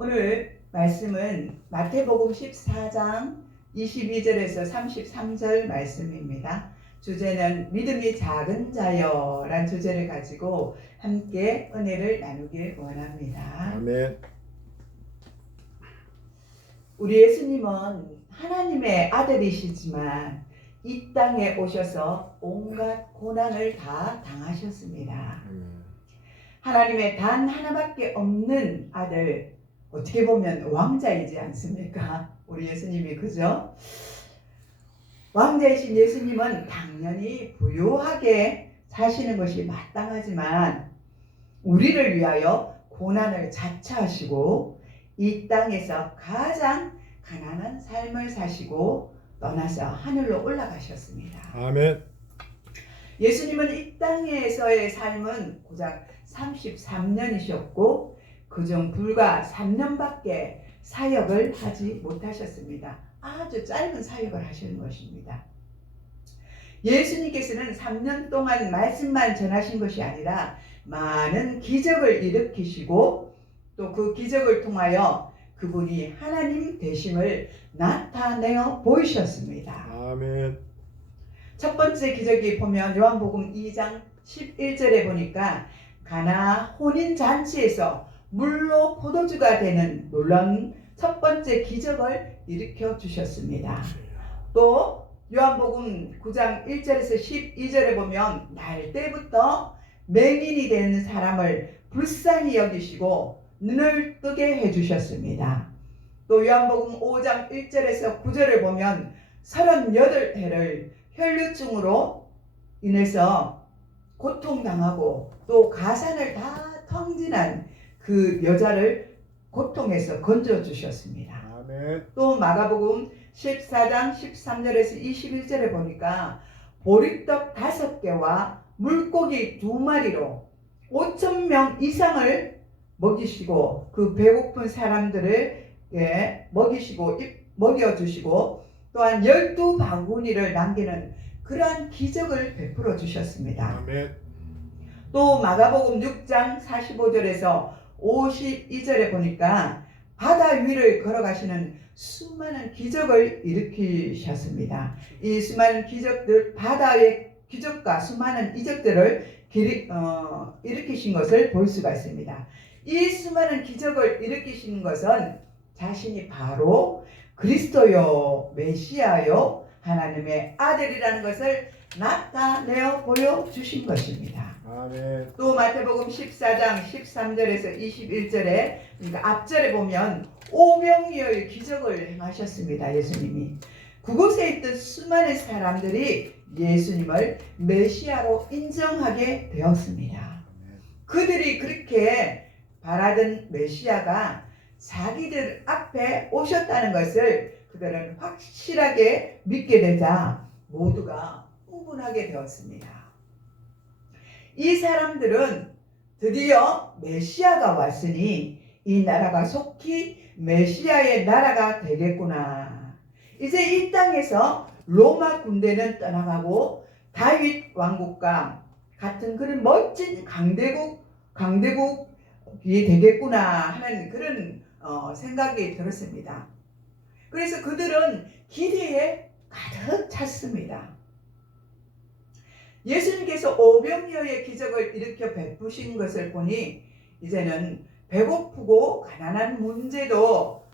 오늘 말씀은 마태복음 14장 22절에서 33절 말씀입니다. 주제는 믿음이 작은 자여란 주제를 가지고 함께 은혜를 나누길 원합니다. 아멘. 우리 예수님은 하나님의 아들이시지만 이 땅에 오셔서 온갖 고난을 다 당하셨습니다. 하나님의 단 하나밖에 없는 아들, 어떻게 보면 왕자이지 않습니까? 우리 예수님이, 그죠? 왕자이신 예수님은 당연히 부유하게 사시는 것이 마땅하지만 우리를 위하여 고난을 자처하시고 이 땅에서 가장 가난한 삶을 사시고 떠나서 하늘로 올라가셨습니다. 아멘. 예수님은 이 땅에서의 삶은 고작 33년이셨고 그중 불과 3년밖에 사역을 하지 못하셨습니다. 아주 짧은 사역을 하시는 것입니다. 예수님께서는 3년 동안 말씀만 전하신 것이 아니라 많은 기적을 일으키시고 또 그 기적을 통하여 그분이 하나님 되심을 나타내어 보이셨습니다. 아멘. 첫 번째 기적이 보면 요한복음 2장 11절에 보니까 가나 혼인잔치에서 물로 포도주가 되는 놀라운 첫 번째 기적을 일으켜 주셨습니다. 또 요한복음 9장 1절에서 12절에 보면 날 때부터 맹인이 된 사람을 불쌍히 여기시고 눈을 뜨게 해주셨습니다. 또 요한복음 5장 1절에서 9절을 보면 38해를 혈류증으로 인해서 고통당하고 또 가산을 다 텅진한 그 여자를 고통에서 건져주셨습니다. 아멘. 또 마가복음 14장 13절에서 21절에 보니까 보리떡 5개와 물고기 2마리로 5,000명 이상을 먹이시고 그 배고픈 사람들을 먹여주시고 또한 12바구니를 남기는 그러한 기적을 베풀어 주셨습니다. 아멘. 또 마가복음 6장 45절에서 52절에 보니까 바다 위를 걸어가시는 수많은 기적을 일으키셨습니다. 이 수많은 기적들, 바다의 기적과 수많은 이적들을 일으키신 것을 볼 수가 있습니다. 이 수많은 기적을 일으키신 것은 자신이 바로 그리스도요, 메시아요, 하나님의 아들이라는 것을 나타내어 보여주신 것입니다. 아멘. 또 마태복음 14장 13절에서 21절에 그러니까 앞절에 보면 오병이어의 기적을 행하셨습니다. 예수님이 그곳에 있던 수많은 사람들이 예수님을 메시아로 인정하게 되었습니다. 그들이 그렇게 바라던 메시아가 자기들 앞에 오셨다는 것을 그들은 확실하게 믿게 되자 모두가 흥분하게 되었습니다. 이 사람들은 드디어 메시아가 왔으니 이 나라가 속히 메시아의 나라가 되겠구나. 이제 이 땅에서 로마 군대는 떠나가고 다윗 왕국과 같은 그런 멋진 강대국이 되겠구나 하는 그런 생각이 들었습니다. 그래서 그들은 기대에 가득 찼습니다. 예수님께서 오병이어의 기적을 일으켜 베푸신 것을 보니 이제는 배고프고 가난한 문제도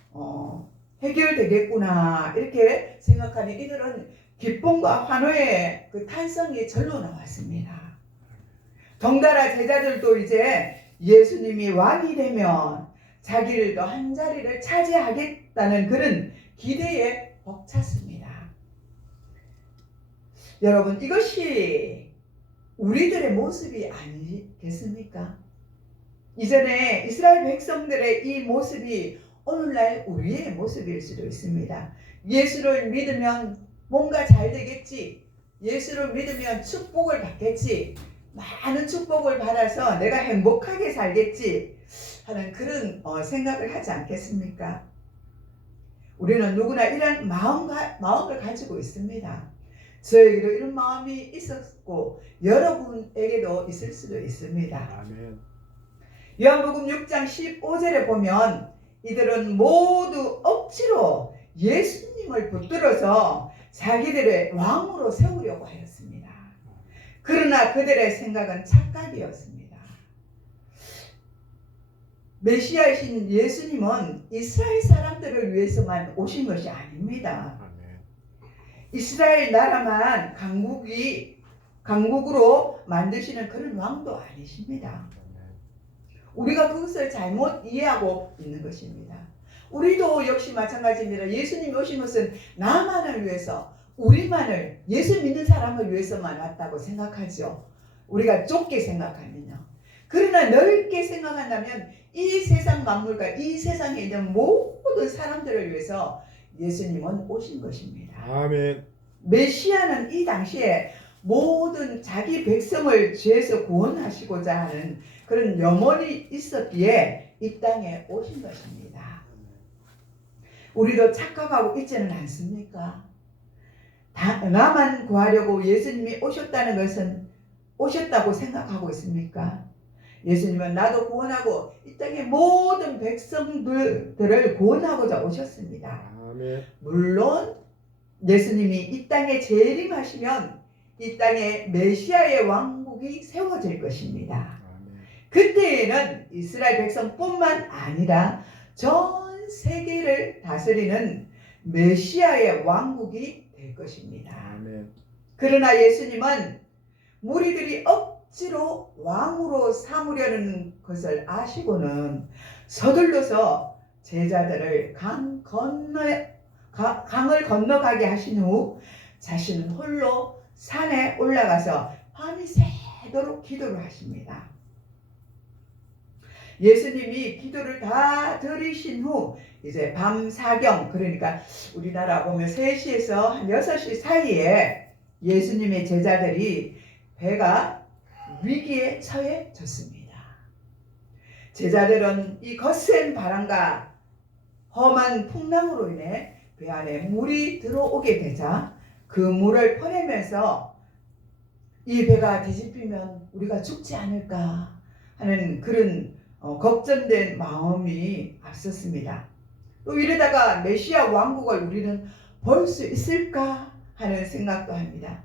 해결되겠구나 이렇게 생각하니 이들은 기쁨과 환호의 그 탄성이 절로 나왔습니다. 덩달아 제자들도 이제 예수님이 왕이 되면 자기들도 한 자리를 차지하겠다는 그런 기대에 벅찼습니다. 여러분, 이것이 우리들의 모습이 아니겠습니까? 이전에 이스라엘 백성들의 이 모습이 오늘날 우리의 모습일 수도 있습니다. 예수를 믿으면 뭔가 잘 되겠지. 예수를 믿으면 축복을 받겠지. 많은 축복을 받아서 내가 행복하게 살겠지 하는 그런 생각을 하지 않겠습니까? 우리는 누구나 이런 마음을 가지고 있습니다. 저에게도 이런 마음이 있었고 여러분에게도 있을 수도 있습니다. 아멘. 요한복음 6장 15절에 보면 이들은 모두 억지로 예수님을 붙들어서 자기들의 왕으로 세우려고 하였습니다. 그러나 그들의 생각은 착각이었습니다. 메시아이신 예수님은 이스라엘 사람들을 위해서만 오신 것이 아닙니다. 이스라엘 나라만 강국으로 만드시는 그런 왕도 아니십니다. 우리가 그것을 잘못 이해하고 있는 것입니다. 우리도 역시 마찬가지입니다. 예수님이 오신 것은 나만을 위해서, 우리만을, 예수 믿는 사람을 위해서만 왔다고 생각하죠. 우리가 좁게 생각하면요. 그러나 넓게 생각한다면 이 세상 만물과 이 세상에 있는 모든 사람들을 위해서 예수님은 오신 것입니다. 아멘. 메시아는 이 당시에 모든 자기 백성을 죄에서 구원하시고자 하는 그런 염원이 있었기에 이 땅에 오신 것입니다. 우리도 착각하고 있지는 않습니까? 나만 구하려고 예수님이 오셨다는 것은 오셨다고 생각하고 있습니까? 예수님은 나도 구원하고 이 땅의 모든 백성들을 구원하고자 오셨습니다. 아멘. 물론 예수님이 이 땅에 재림하시면 이 땅에 메시아의 왕국이 세워질 것입니다. 그때에는 이스라엘 백성뿐만 아니라 전 세계를 다스리는 메시아의 왕국이 될 것입니다. 아멘. 그러나 예수님은 무리들이 억지로 왕으로 삼으려는 것을 아시고는 서둘러서 제자들을 강을 건너가게 하신 후 자신은 홀로 산에 올라가서 밤이 새도록 기도를 하십니다. 예수님이 기도를 다 드리신 후 이제 밤 사경, 그러니까 우리나라 보면 3시에서 한 6시 사이에 예수님의 제자들이 배가 위기에 처해졌습니다. 제자들은 이 거센 바람과 험한 풍랑으로 인해 배 안에 물이 들어오게 되자 그 물을 퍼내면서 이 배가 뒤집히면 우리가 죽지 않을까 하는 그런 걱정된 마음이 앞섰습니다. 또 이러다가 메시아 왕국을 우리는 볼 수 있을까 하는 생각도 합니다.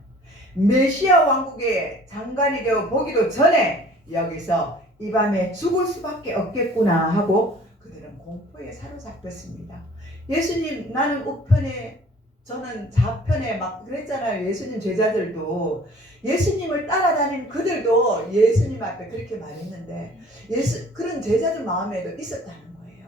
메시아 왕국의 장관이 되어 보기도 전에 여기서 이 밤에 죽을 수밖에 없겠구나 하고 그들은 공포에 사로잡혔습니다. 예수님, 나는 우편에 저는 좌편에 막 그랬잖아요. 예수님 제자들도 예수님을 따라다닌 그들도 예수님 앞에 그렇게 말했는데 그런 제자들 마음에도 있었다는 거예요.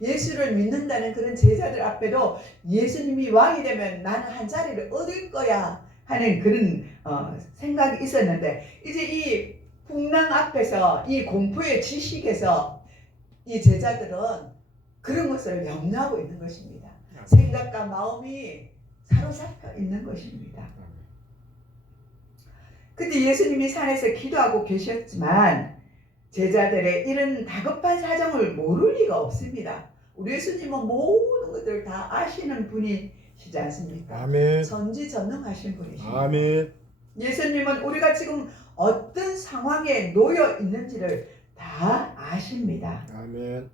예수를 믿는다는 그런 제자들 앞에도 예수님이 왕이 되면 나는 한 자리를 얻을 거야 하는 그런 생각이 있었는데 이제 이 풍랑 앞에서 이 공포의 지식에서 이 제자들은 그런 것을 염려하고 있는 것입니다. 생각과 마음이 사로잡혀 있는 것입니다. 근데 예수님이 산에서 기도하고 계셨지만 제자들의 이런 다급한 사정을 모를 리가 없습니다. 우리 예수님은 모든 것들을 다 아시는 분이시지 않습니까? 아멘. 전지전능하신 분이십니다. 아멘. 예수님은 우리가 지금 어떤 상황에 놓여 있는지를 다 아십니다. 아멘.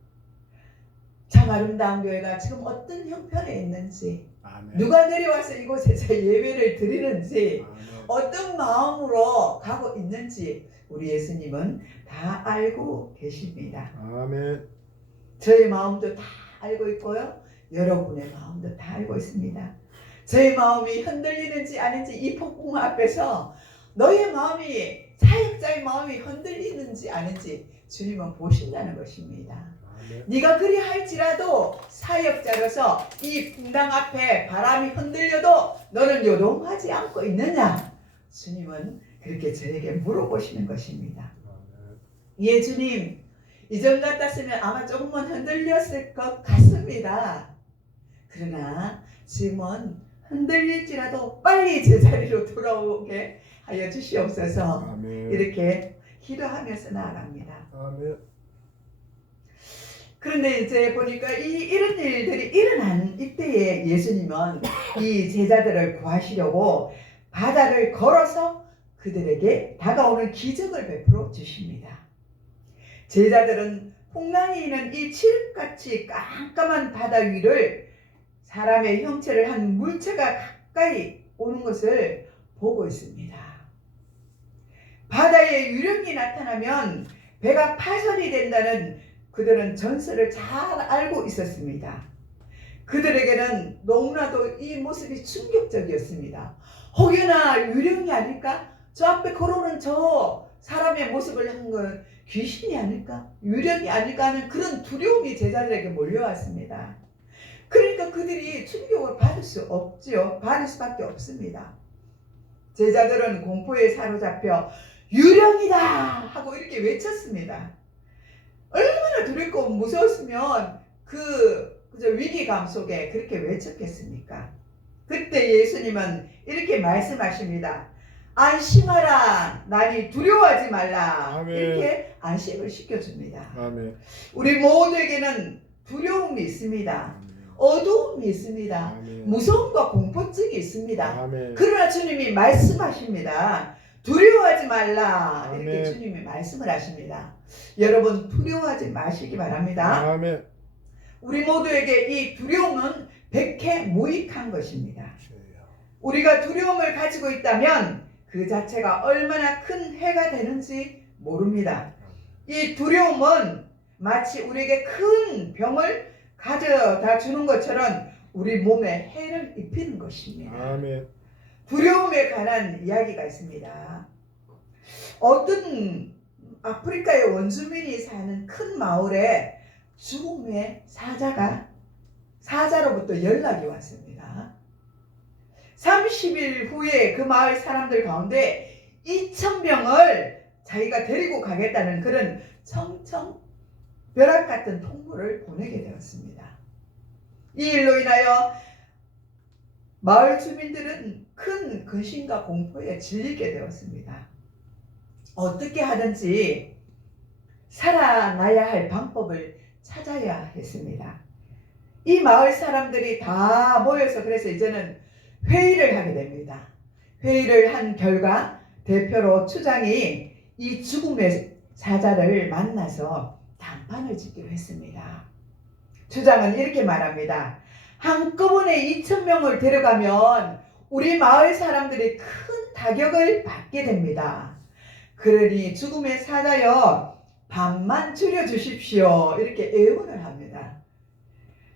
참 아름다운 교회가 지금 어떤 형편에 있는지, 아멘. 누가 내려와서 이곳에서 예배를 드리는지, 아멘. 어떤 마음으로 가고 있는지 우리 예수님은 다 알고 계십니다. 아멘. 저의 마음도 다 알고 있고요. 여러분의 마음도 다 알고 있습니다. 저의 마음이 흔들리는지 아닌지 이 폭풍 앞에서 너의 마음이, 사역자의 마음이 흔들리는지 아닌지 주님은 보신다는 것입니다. 네가 그리 할지라도 사역자로서 이 풍랑 앞에 바람이 흔들려도 너는 요동하지 않고 있느냐? 주님은 그렇게 저에게 물어보시는 것입니다. 예, 주님, 이전 같았으면 아마 조금만 흔들렸을 것 같습니다. 그러나 지금은 흔들릴지라도 빨리 제자리로 돌아오게 하여 주시옵소서. 아멘. 이렇게 기도하면서 나아갑니다. 아멘. 그런데 이제 보니까 이런 일들이 일어난 이때에 예수님은 이 제자들을 구하시려고 바다를 걸어서 그들에게 다가오는 기적을 베풀어 주십니다. 제자들은 풍랑이는 이 칠흑같이 깜깜한 바다 위를 사람의 형체를 한 물체가 가까이 오는 것을 보고 있습니다. 바다에 유령이 나타나면 배가 파손이 된다는 그들은 전설을 잘 알고 있었습니다. 그들에게는 너무나도 이 모습이 충격적이었습니다. 혹여나 유령이 아닐까? 저 앞에 걸어오는 저 사람의 모습을 한 건 귀신이 아닐까? 유령이 아닐까 하는 그런 두려움이 제자들에게 몰려왔습니다. 그러니까 그들이 충격을 받을 수 없지요. 받을 수밖에 없습니다. 제자들은 공포에 사로잡혀 유령이다 하고 이렇게 외쳤습니다. 얼마나 두렵고 무서웠으면 그저 위기감 속에 그렇게 외쳤겠습니까? 그때 예수님은 이렇게 말씀하십니다. 안심하라, 나니 두려워하지 말라. 아멘. 이렇게 안심을 시켜줍니다. 아멘. 우리 모두에게는 두려움이 있습니다. 어두움이 있습니다. 아멘. 무서움과 공포증이 있습니다. 아멘. 그러나 주님이 말씀하십니다. 두려워하지 말라. 이렇게 아멘. 주님이 말씀을 하십니다. 여러분 두려워하지 마시기 바랍니다. 아멘. 우리 모두에게 이 두려움은 백해무익한 것입니다. 우리가 두려움을 가지고 있다면 그 자체가 얼마나 큰 해가 되는지 모릅니다. 이 두려움은 마치 우리에게 큰 병을 가져다 주는 것처럼 우리 몸에 해를 입히는 것입니다. 아멘. 두려움에 관한 이야기가 있습니다. 어떤 아프리카의 원주민이 사는 큰 마을에 죽음의 사자로부터 연락이 왔습니다. 30일 후에 그 마을 사람들 가운데 2,000명을 자기가 데리고 가겠다는 그런 벼락 같은 통보를 보내게 되었습니다. 이 일로 인하여 마을 주민들은 큰 근심과 공포에 질리게 되었습니다. 어떻게 하든지 살아나야 할 방법을 찾아야 했습니다. 이 마을 사람들이 다 모여서 그래서 이제는 회의를 하게 됩니다. 회의를 한 결과 대표로 추장이 이 죽음의 사자를 만나서談判을 짓기로 했습니다. 추장은 이렇게 말합니다. 한꺼번에 2,000명을 데려가면 우리 마을 사람들이 큰 타격을 받게 됩니다. 그러니 죽음의 사자여 반만 줄여주십시오. 이렇게 애원을 합니다.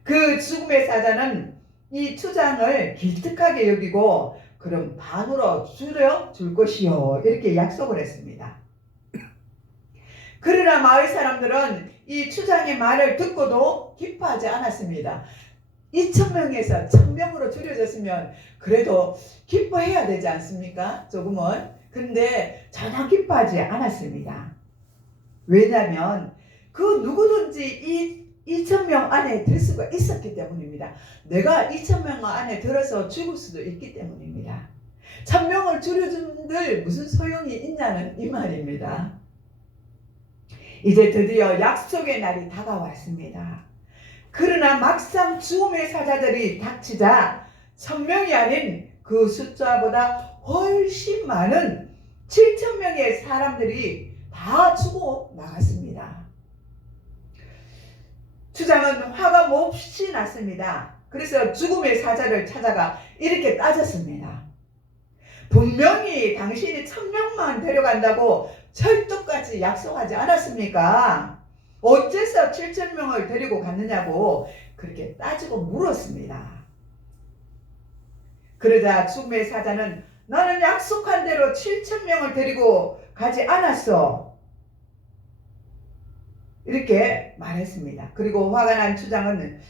그 죽음의 사자는 이 추장을 기특하게 여기고 그럼 반으로 줄여줄 것이요. 이렇게 약속을 했습니다. 그러나 마을 사람들은 이 추장의 말을 듣고도 기뻐하지 않았습니다. 2,000명에서 1,000명으로 줄여졌으면 그래도 기뻐해야 되지 않습니까? 조금은. 근데 전혀 기뻐하지 않았습니다. 왜냐하면 그 누구든지 이 2,000명 안에 들 수가 있었기 때문입니다. 내가 2,000명 안에 들어서 죽을 수도 있기 때문입니다. 1,000명을 줄여준들 무슨 소용이 있냐는 이 말입니다. 이제 드디어 약속의 날이 다가왔습니다. 그러나 막상 죽음의 사자들이 닥치자 1,000명이 아닌 그 숫자보다 훨씬 많은 7,000명의 사람들이 다 죽어 나갔습니다. 추장은 화가 몹시 났습니다. 그래서 죽음의 사자를 찾아가 이렇게 따졌습니다. 분명히 당신이 1,000명만 데려간다고 철도까지 약속하지 않았습니까? 어째서 7,000명을 데리고 갔느냐고 그렇게 따지고 물었습니다. 그러자 죽음의 사자는 나는 약속한 대로 7,000명을 데리고 가지 않았어. 이렇게 말했습니다. 그리고 화가 난 추장은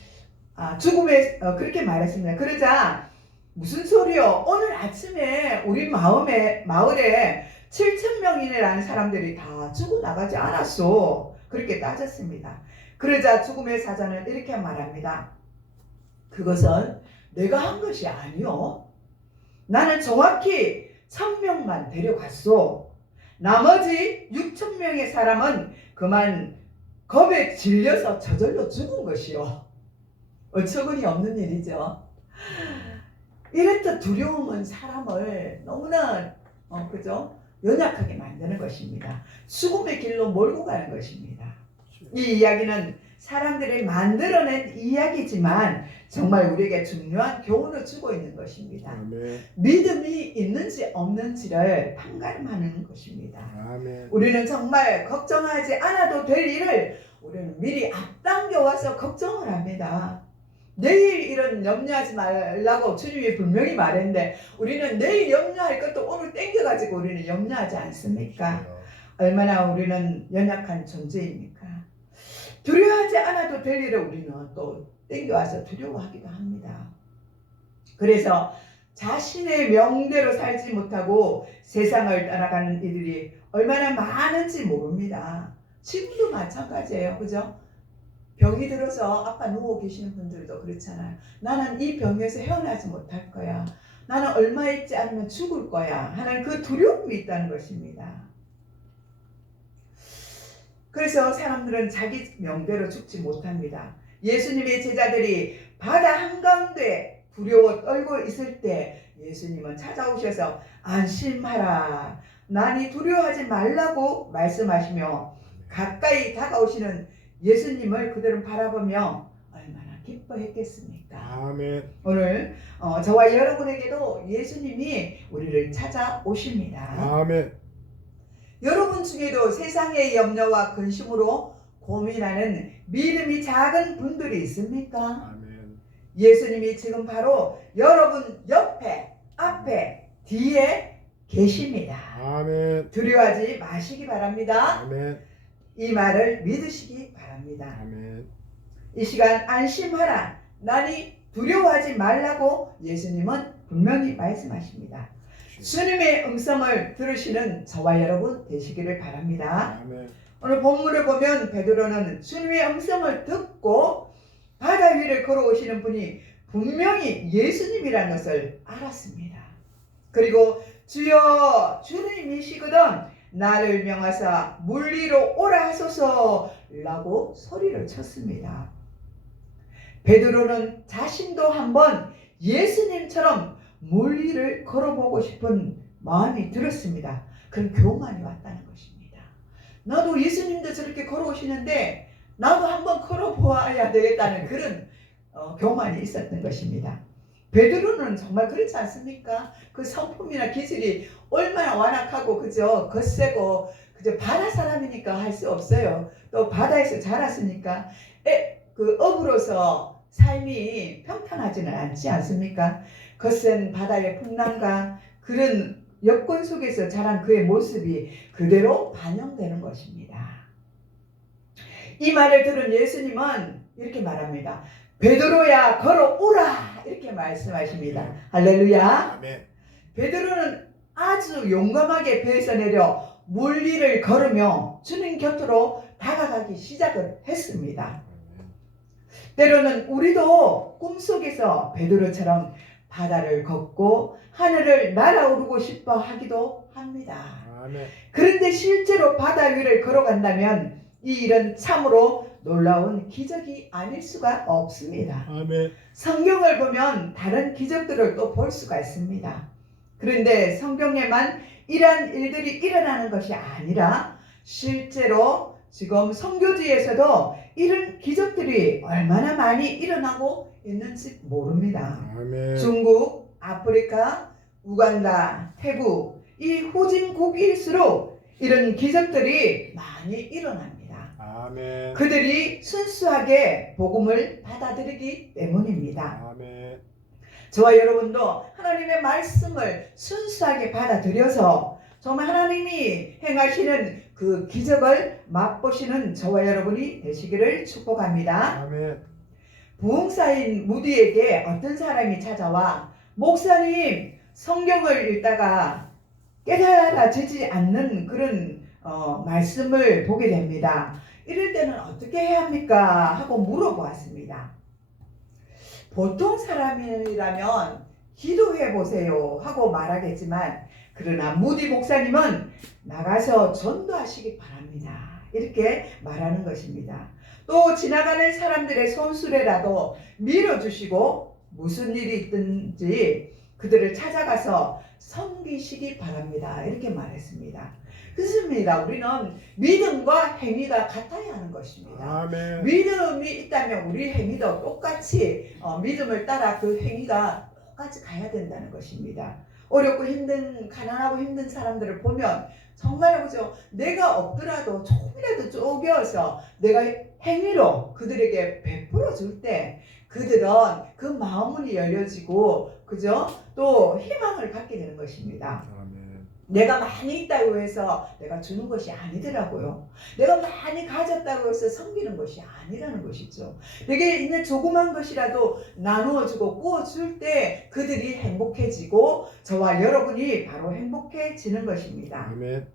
그렇게 말했습니다. 그러자 무슨 소리요? 오늘 아침에 우리 마을에 7,000명이라는 사람들이 다 죽어나가지 않았어. 그렇게 따졌습니다. 그러자 죽음의 사자는 이렇게 말합니다. 그것은 내가 한 것이 아니요. 나는 정확히 1,000명만 데려갔어. 나머지 6,000명의 사람은 그만 겁에 질려서 저절로 죽은 것이요. 어처구니 없는 일이죠. 이랬던 두려움은 사람을 너무나 그죠? 연약하게 만드는 것입니다. 죽음의 길로 몰고 가는 것입니다. 이 이야기는 사람들이 만들어낸 이야기지만 정말 우리에게 중요한 교훈을 주고 있는 것입니다. 아멘. 믿음이 있는지 없는지를 판가름하는 것입니다. 아멘. 우리는 정말 걱정하지 않아도 될 일을 우리는 미리 앞당겨 와서 걱정을 합니다. 내일 일은 염려하지 말라고 주님이 분명히 말했는데 우리는 내일 염려할 것도 오늘 땡겨가지고 우리는 염려하지 않습니까? 얼마나 우리는 연약한 존재입니까? 두려워하지 않아도 될 일을 우리는 또 땡겨와서 두려워하기도 합니다. 그래서 자신의 명대로 살지 못하고 세상을 따라가는 이들이 얼마나 많은지 모릅니다. 지금도 마찬가지예요. 그죠? 병이 들어서 아까 누워 계시는 분들도 그렇잖아요. 나는 이 병에서 헤어나지 못할 거야. 나는 얼마 있지 않으면 죽을 거야 하는 그 두려움이 있다는 것입니다. 그래서 사람들은 자기 명대로 죽지 못합니다. 예수님의 제자들이 바다 한가운데 두려워 떨고 있을 때 예수님은 찾아오셔서 안심하라. 나니 두려워하지 말라고 말씀하시며 가까이 다가오시는 예수님을 그들은 바라보며 얼마나 기뻐했겠습니까? 아멘. 오늘 저와 여러분에게도 예수님이 우리를 찾아오십니다. 아멘. 여러분 중에도 세상의 염려와 근심으로 고민하는 믿음이 작은 분들이 있습니까? 아멘. 예수님이 지금 바로 여러분 옆에, 앞에, 뒤에 계십니다. 아멘. 두려워하지 마시기 바랍니다. 아멘. 이 말을 믿으시기 바랍니다. 아멘. 이 시간 안심하라. 나니 두려워하지 말라고 예수님은 분명히 말씀하십니다. 주님의 음성을 들으시는 저와 여러분 되시기를 바랍니다. 아멘. 오늘 본문을 보면 베드로는 주님의 음성을 듣고 바다 위를 걸어오시는 분이 분명히 예수님이라는 것을 알았습니다. 그리고 주여 주님이시거든 나를 명하사 물 위로 오라 하소서 라고 소리를 쳤습니다. 베드로는 자신도 한번 예수님처럼 물 위를 걸어보고 싶은 마음이 들었습니다. 그런 교만이 왔다는 것입니다. 나도 예수님도 저렇게 걸어오시는데 나도 한번 걸어보아야 되겠다는 그런 교만이 있었던 것입니다. 베드로는 정말 그렇지 않습니까? 그 성품이나 기질이 얼마나 완악하고 그저 거세고 그저 바다 사람이니까 할 수 없어요. 또 바다에서 자랐으니까 그 업으로서 삶이 평탄하지는 않지 않습니까? 거센 바다의 풍랑과 그런 여건 속에서 자란 그의 모습이 그대로 반영되는 것입니다. 이 말을 들은 예수님은 이렇게 말합니다. 베드로야 걸어오라 이렇게 말씀하십니다. 할렐루야. 아멘. 베드로는 아주 용감하게 배에서 내려 물 위를 걸으며 주님 곁으로 다가가기 시작을 했습니다. 때로는 우리도 꿈속에서 베드로처럼 바다를 걷고 하늘을 날아오르고 싶어 하기도 합니다. 아멘. 그런데 실제로 바다 위를 걸어간다면 이 일은 참으로 놀라운 기적이 아닐 수가 없습니다. 아멘. 성경을 보면 다른 기적들을 또 볼 수가 있습니다. 그런데 성경에만 이러한 일들이 일어나는 것이 아니라 실제로 지금 선교지에서도 이런 기적들이 얼마나 많이 일어나고 있는지 모릅니다. 아멘. 중국, 아프리카, 우간다, 태국 이 후진국일수록 이런 기적들이 많이 일어납니다. 아멘. 그들이 순수하게 복음을 받아들이기 때문입니다. 아멘. 저와 여러분도 하나님의 말씀을 순수하게 받아들여서 정말 하나님이 행하시는 그 기적을 맛보시는 저와 여러분이 되시기를 축복합니다. 아멘. 부흥사인 무디에게 어떤 사람이 찾아와 목사님 성경을 읽다가 깨달아지지 않는 그런 말씀을 보게 됩니다. 이럴 때는 어떻게 해야 합니까? 하고 물어보았습니다. 보통 사람이라면 기도해 보세요 하고 말하겠지만 그러나 무디 목사님은 나가서 전도하시기 바랍니다. 이렇게 말하는 것입니다. 또 지나가는 사람들의 손수레라도 밀어주시고 무슨 일이 있든지 그들을 찾아가서 섬기시기 바랍니다. 이렇게 말했습니다. 그렇습니다. 우리는 믿음과 행위가 같아야 하는 것입니다. 아멘. 믿음이 있다면 우리 행위도 똑같이 믿음을 따라 그 행위가 똑같이 가야 된다는 것입니다. 어렵고 힘든 가난하고 힘든 사람들을 보면 정말 그죠. 내가 없더라도 조금이라도 쪼개어서 내가 행위로 그들에게 베풀어 줄 때 그들은 그 마음문이 열려지고 그죠? 또 희망을 갖게 되는 것입니다. 아멘. 내가 많이 있다고 해서 내가 주는 것이 아니더라고요. 내가 많이 가졌다고 해서 섬기는 것이 아니라는 것이죠. 내게 있는 조그만 것이라도 나누어주고 구워줄 때 그들이 행복해지고 저와 여러분이 바로 행복해지는 것입니다. 아멘.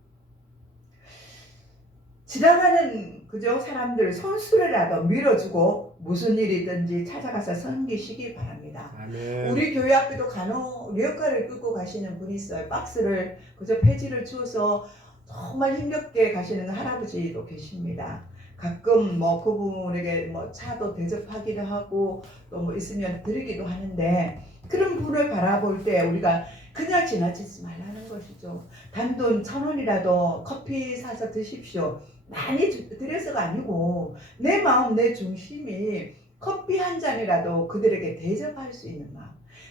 지나가는 그죠 사람들 손수레라도 밀어주고 무슨 일이든지 찾아가서 섬기시기 바랍니다. 아멘. 우리 교회 앞에도 간혹 리어카를 끌고 가시는 분이 있어요. 박스를 그저 폐지를 주어서 정말 힘겹게 가시는 할아버지도 계십니다. 가끔 뭐 그분에게 뭐 차도 대접하기도 하고 또 뭐 있으면 드리기도 하는데 그런 분을 바라볼 때 우리가 그냥 지나치지 말라는 것이죠. 단돈 1,000원이라도 커피 사서 드십시오. 많이 드려서가 아니고 내 마음 내 중심이 커피 한 잔이라도 그들에게 대접할 수 있는 마음,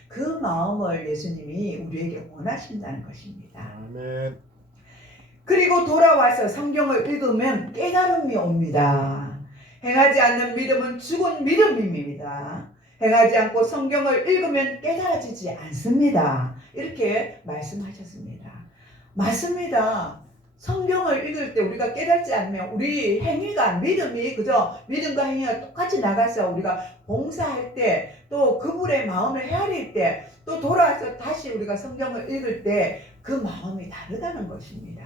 그 마음을 예수님이 우리에게 원하신다는 것입니다. 아멘. 그리고 돌아와서 성경을 읽으면 깨달음이 옵니다. 행하지 않는 믿음은 죽은 믿음입니다. 행하지 않고 성경을 읽으면 깨달아지지 않습니다. 이렇게 말씀하셨습니다. 맞습니다. 성경을 읽을 때 우리가 깨닫지 않으면 우리 행위가 믿음이 그저 믿음과 행위가 똑같이 나가서 우리가 봉사할 때 또 그분의 마음을 헤아릴 때 또 돌아와서 다시 우리가 성경을 읽을 때 그 마음이 다르다는 것입니다.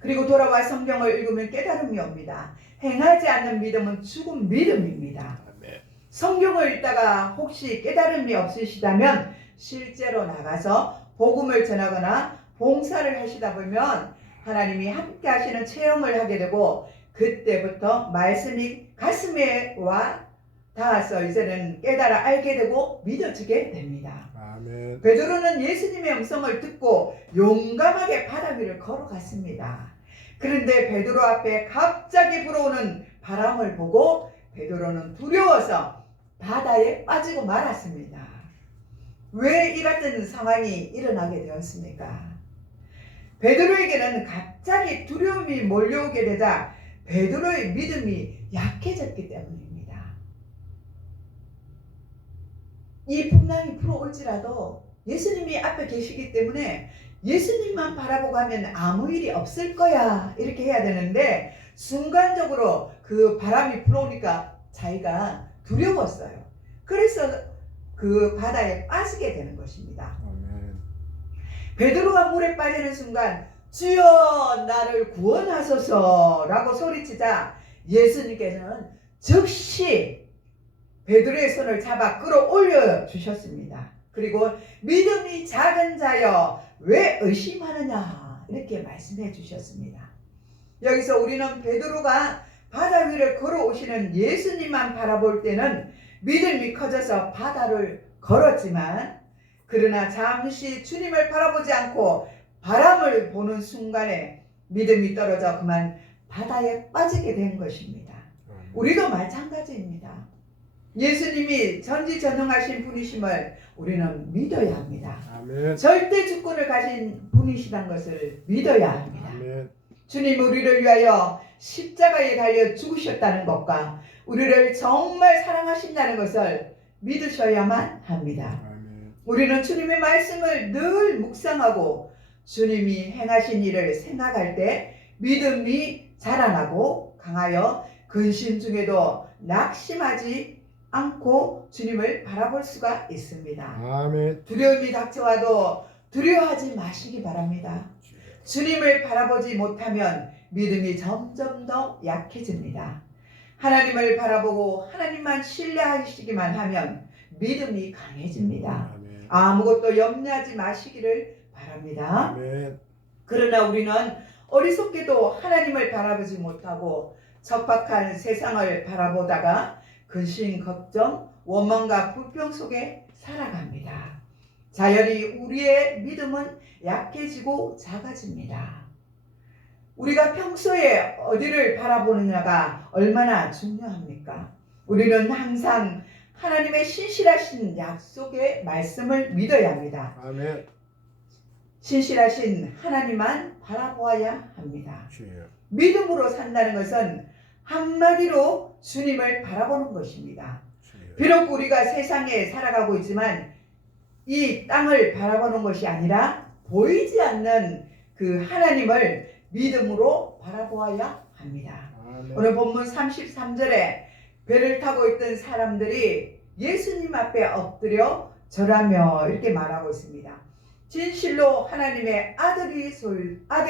그리고 돌아와 성경을 읽으면 깨달음이 옵니다. 행하지 않는 믿음은 죽은 믿음입니다. 아멘. 성경을 읽다가 혹시 깨달음이 없으시다면 실제로 나가서 복음을 전하거나 봉사를 하시다 보면 하나님이 함께 하시는 체험을 하게 되고 그때부터 말씀이 가슴에 와 닿아서 이제는 깨달아 알게 되고 믿어지게 됩니다. 아멘. 베드로는 예수님의 음성을 듣고 용감하게 바다 위를 걸어갔습니다. 그런데 베드로 앞에 갑자기 불어오는 바람을 보고 베드로는 두려워서 바다에 빠지고 말았습니다. 왜 이 같은 상황이 일어나게 되었습니까? 베드로에게는 갑자기 두려움이 몰려오게 되자 베드로의 믿음이 약해졌기 때문입니다. 이 풍랑이 불어올지라도 예수님이 앞에 계시기 때문에 예수님만 바라보고 가면 아무 일이 없을 거야 이렇게 해야 되는데 순간적으로 그 바람이 불어오니까 자기가 두려웠어요. 그래서 그 바다에 빠지게 되는 것입니다. 아멘. 베드로가 물에 빠지는 순간 주여 나를 구원하소서 라고 소리치자 예수님께서는 즉시 베드로의 손을 잡아 끌어올려 주셨습니다. 그리고 믿음이 작은 자여 왜 의심하느냐 이렇게 말씀해 주셨습니다. 여기서 우리는 베드로가 바다 위를 걸어오시는 예수님만 바라볼 때는 믿음이 커져서 바다를 걸었지만 그러나 잠시 주님을 바라보지 않고 바람을 보는 순간에 믿음이 떨어져 그만 바다에 빠지게 된 것입니다. 우리도 마찬가지입니다. 예수님이 전지전능하신 분이심을 우리는 믿어야 합니다. 아멘. 절대 주권을 가진 분이시란 것을 믿어야 합니다. 아멘. 주님 우리를 위하여 십자가에 달려 죽으셨다는 것과 우리를 정말 사랑하신다는 것을 믿으셔야만 합니다. 아멘. 우리는 주님의 말씀을 늘 묵상하고 주님이 행하신 일을 생각할 때 믿음이 자라나고 강하여 근심 중에도 낙심하지 않고 주님을 바라볼 수가 있습니다. 아멘. 두려움이 닥쳐와도 두려워하지 마시기 바랍니다. 주님을 바라보지 못하면 믿음이 점점 더 약해집니다. 하나님을 바라보고 하나님만 신뢰하시기만 하면 믿음이 강해집니다. 아멘. 아무것도 염려하지 마시기를 바랍니다. 아멘. 그러나 우리는 어리석게도 하나님을 바라보지 못하고 척박한 세상을 바라보다가 근심, 걱정, 원망과 불평 속에 살아갑니다. 자연히 우리의 믿음은 약해지고 작아집니다. 우리가 평소에 어디를 바라보느냐가 얼마나 중요합니까? 우리는 항상 하나님의 신실하신 약속의 말씀을 믿어야 합니다. 아멘. 신실하신 하나님만 바라보아야 합니다. 주여. 믿음으로 산다는 것은 한마디로 주님을 바라보는 것입니다. 주여. 비록 우리가 세상에 살아가고 있지만 이 땅을 바라보는 것이 아니라 보이지 않는 그 하나님을 믿음으로 바라보아야 합니다. 아멘. 오늘 본문 33절에 배를 타고 있던 사람들이 예수님 앞에 엎드려 절하며 이렇게 말하고 있습니다. 진실로 하나님의 아들이로소이다.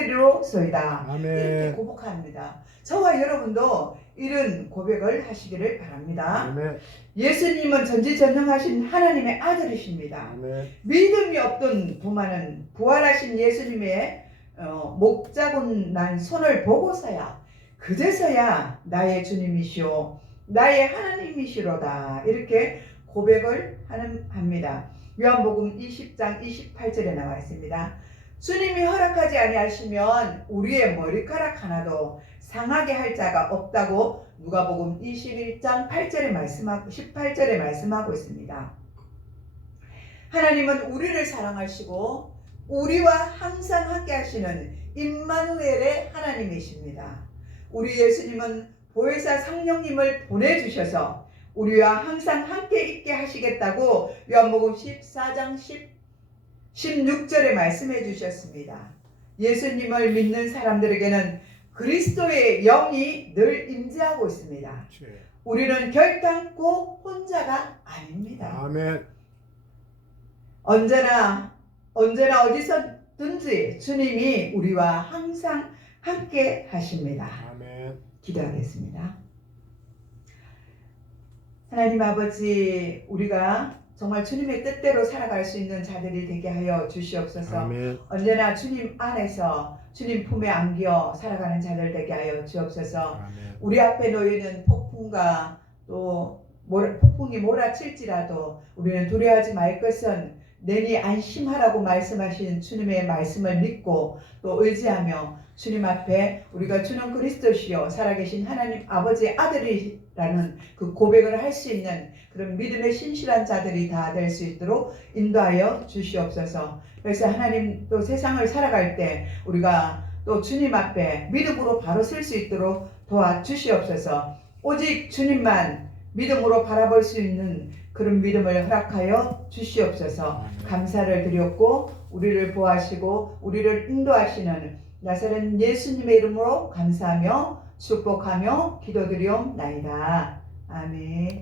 이렇게 아멘. 고백합니다. 저와 여러분도 이런 고백을 하시기를 바랍니다. 아멘. 예수님은 전지전능하신 하나님의 아들이십니다. 아멘. 믿음이 없던 도마는 부활하신 예수님의 목자군 난 손을 보고서야 그제서야 나의 주님이시오 나의 하나님이시로다 이렇게 고백을 합니다. 요한복음 20장 28절에 나와 있습니다. 주님이 허락하지 아니하시면 우리의 머리카락 하나도 상하게 할 자가 없다고 누가복음 21장 18절에 말씀하고 있습니다. 하나님은 우리를 사랑하시고 우리와 항상 함께 하시는 임마누엘의 하나님이십니다. 우리 예수님은 보혜사 성령님을 보내주셔서 우리와 항상 함께 있게 하시겠다고 요한복음 14장 16절에 말씀해 주셨습니다. 예수님을 믿는 사람들에게는 그리스도의 영이 늘 임재하고 있습니다. 주여. 우리는 결단코 혼자가 아닙니다. 아멘. 언제나 어디서든지 주님이 우리와 항상 함께 하십니다. 아멘. 기도하겠습니다. 하나님 아버지, 우리가 정말 주님의 뜻대로 살아갈 수 있는 자들이 되게 하여 주시옵소서. 아멘. 언제나 주님 안에서 주님 품에 안겨 살아가는 자들 되게 하여 주옵소서. 아멘. 우리 앞에 놓이는 폭풍과 또 폭풍이 몰아칠지라도 우리는 두려워하지 말 것은 내니 안심하라고 말씀하신 주님의 말씀을 믿고 또 의지하며 주님 앞에 우리가 주는 그리스도시요 살아계신 하나님 아버지의 아들이라는 그 고백을 할 수 있는 그런 믿음의 신실한 자들이 다 될 수 있도록 인도하여 주시옵소서. 그래서 하나님 또 세상을 살아갈 때 우리가 또 주님 앞에 믿음으로 바로 설 수 있도록 도와주시옵소서. 오직 주님만 믿음으로 바라볼 수 있는 그런 믿음을 허락하여 주시옵소서. 감사를 드렸고 우리를 보호하시고 우리를 인도하시는 나사렛 예수님의 이름으로 감사하며 축복하며 기도드리옵나이다. 아멘.